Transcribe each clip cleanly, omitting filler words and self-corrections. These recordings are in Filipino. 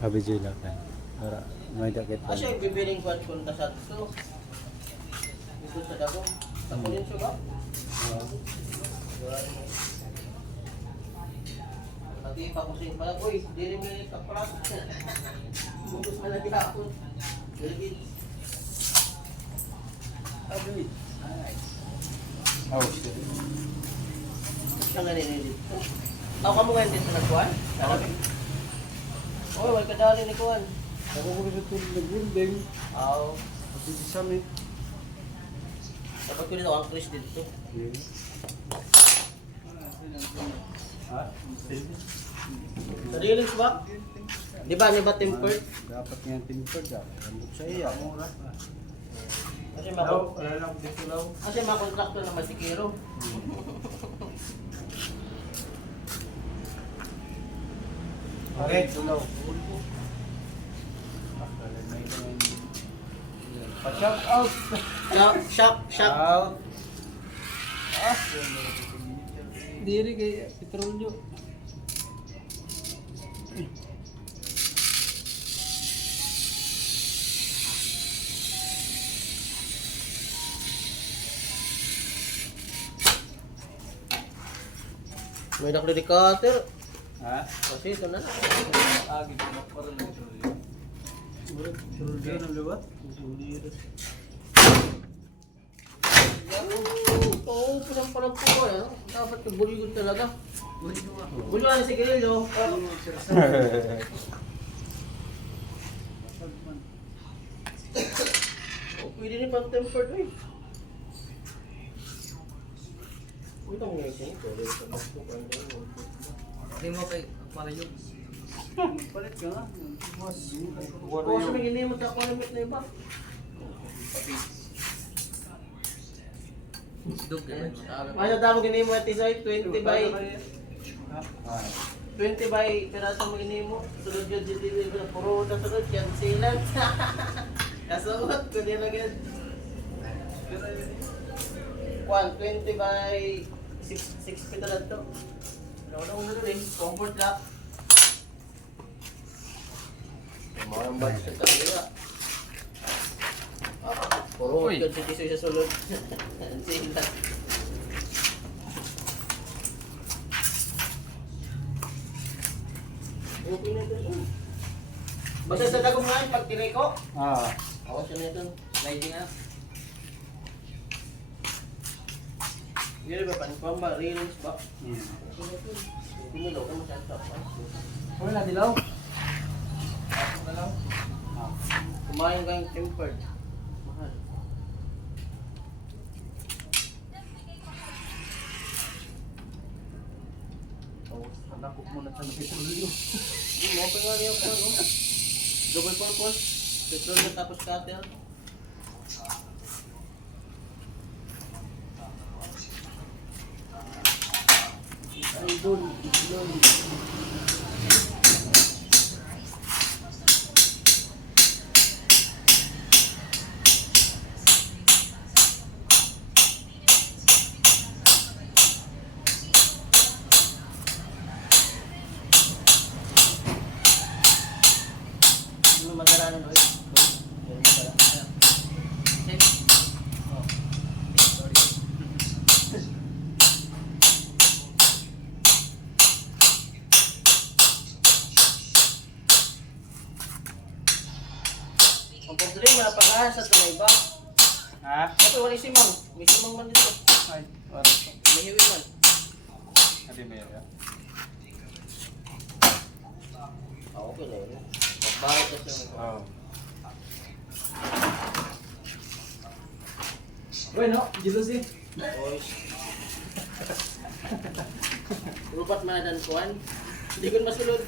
Habijay lang kan. Para may dakit pa. Siya yung bibiling kwan kung tasad ito. Ito sa dagong. Takulin siya ba? Pati pakusing pala. Uy, di rin minit ka pala. Butos man lagi ako. David. Habijay. Nice. Oh, shit. Siya nga ninilit. Ako ka mo ngayon din sa nagkuhan? Oh, wala ka dali ni kuhan. Ako ko rin ito nag-building. Oo. Kasi di summit. Dapat ko dito ang Chris dito. Ha? Sa Reelings ba? Di ba, ni ba tempered? Dapat nga tempered ah. Ano sa iya? Kasi Wala lang dito lang. Kasi makontraktor naman si Kiro. Okay, tulaw. Pa-shout out. Shock. Out. Diri kay petrolyo. May nakli ni cutter. Ha? Kasi ito na. Agi ko na para lang petrolyo. Petrolyo na liwat. Oo, parang po eh. Dapat ka buligod talaga. Buligod si Kiro. Pwede rin pang tempered eh. Uy, ito mga isang ito. Hindi mo kay para yun. Palit ka nga. Oo, sa may ginimot ako limit na iba. Dug ganun. May natama ginimo at isay 20 by 20 by piraso mo ginimo. Sunod yun dito na puro na sunod yan silan. Kasuot ko din agad. 20 by 6 feet na to. Ano na rin, comfort lock. Mga batch sa tayo. Puro yun si Tisoy sa sulod. Sila. Okay na ito. Basta sa dagong nga, pag tinay ko, Ah. ako siya na ito. Sliding up. Hindi ba, panipang ba? Reelings ba? Tumulo ka mo siya sa Wala dilaw. kumain kayong tempered. Mahal. Nakok mo na sa petrolyo. Open nga niya po, no? Double purpose. Petrol na tapos cutter. Idol, idol. Ano magaranan ulit? Ang pagdali, malapagahan sa tunay ba? Ha? Ito, wala simang. May simang man dito. Ay, wala. May hiwi man. Hindi may ya. Okay na yun. Magbahay ka siya. Oh. Bueno, jealousy. Boys. Rupat man na kuhan. Hindi ko masulod.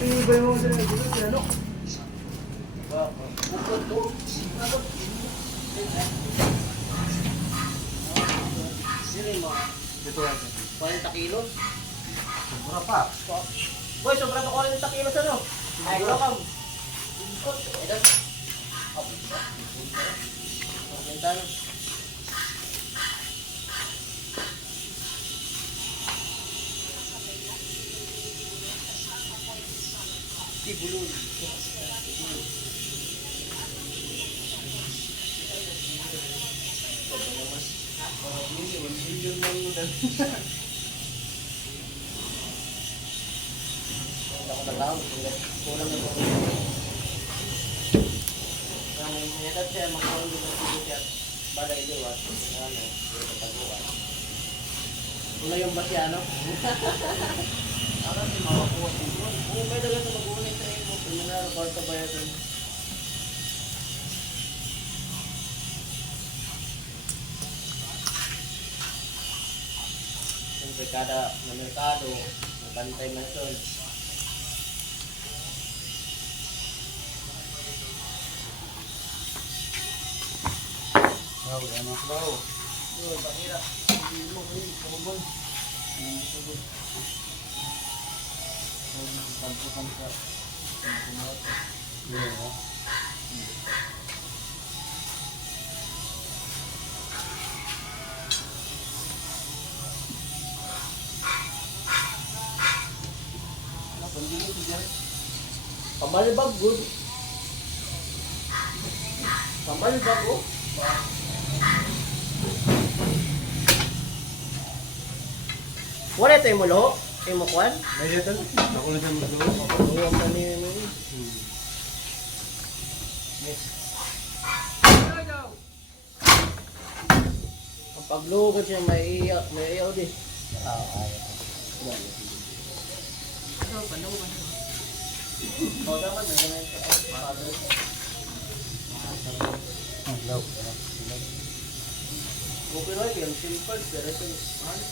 Iba yung sa jealousy ano? Bukod to. Sino mo? Dito yan. 40 kilos? Sobra pa. Boy, sobrang pa 40 kilos ano? Ay, welcome. Edan. Bentahan. Tibulol. Ako natawag, kulang na ako. Ang hinitat siya, magkawin din ang sige siya. Balay liwat, ano, yung pataguan. Wala yung basyano. Ako si makakuha ko yun. Oo, may dagat na mag-uunay sa iyo. Criminal, kwarta ba yun? Siyempre, kada na merkado, nagkantay man ito. Wow, yan ang flow. Yun, pakirap. Hindi mo, kumabon. Tampukan sa kumato. Yeah. Pamalbag, good. Pamalbag, oh. Wala ito yung mulo? Yung mukwan? Medyo ito. Ako na siya magluto. Huwag na niya yun. Ang paglugod siya, may iyaw din. O, dapat may ganyan siya. Hello. Okay lang, yung simple, pero ito, ano?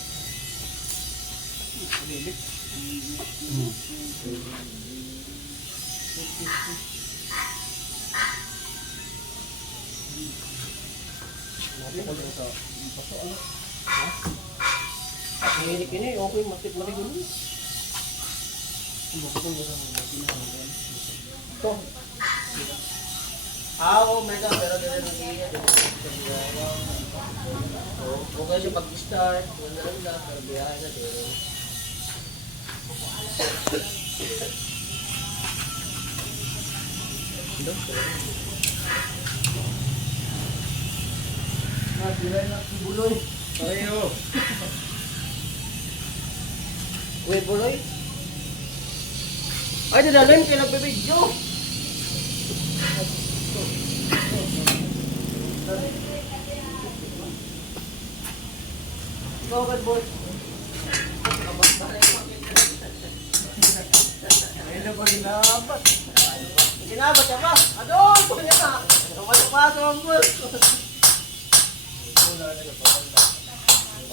Natin ko lang sa paso, ano? At hihilik yun eh, okay, matip mo rin yun. Ito. Oo, may ka, pero dito nang iya. Okay siya pag-start, wala lang lang, pero biyahe na dito. Sila na si Buloy. Ayo. Kuya Buloy? Ay, dadalim kayo nagbe-video. Go, bad boy. Ayun ba ginabat? Ginabat siya ba? Adol! Kung niya na! Tumasok ang bus!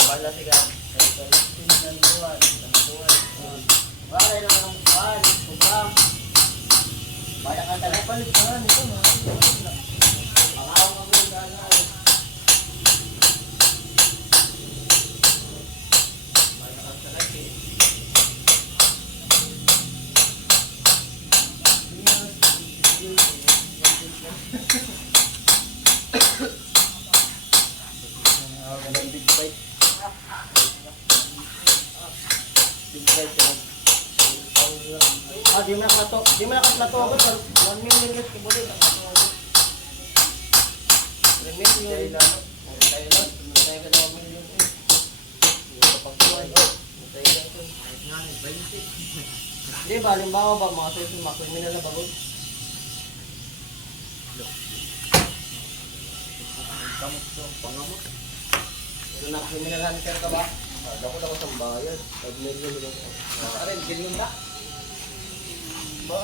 Wala siya. Wala naman ang buwan. Kubang. Baya ka talaga. Palitan ito na. Ang awang ang mga gano'n. Baya ka talaga eh. Big bite. Big bite yan. Di mo nakaplato. Di mo nakaplato ako sa 1 million years ko bulit. 3 million. Tayo lang. Tayo ka na 1 million. Kapag-buhay. Tayo lang ito. Hindi ba, halimbawa ba mga susunod, mga criminal na bagod? Kamot to, pangamot. Ito na criminal hunter ka ba? Dako sa bayad. 5 million. Rin, billion ba?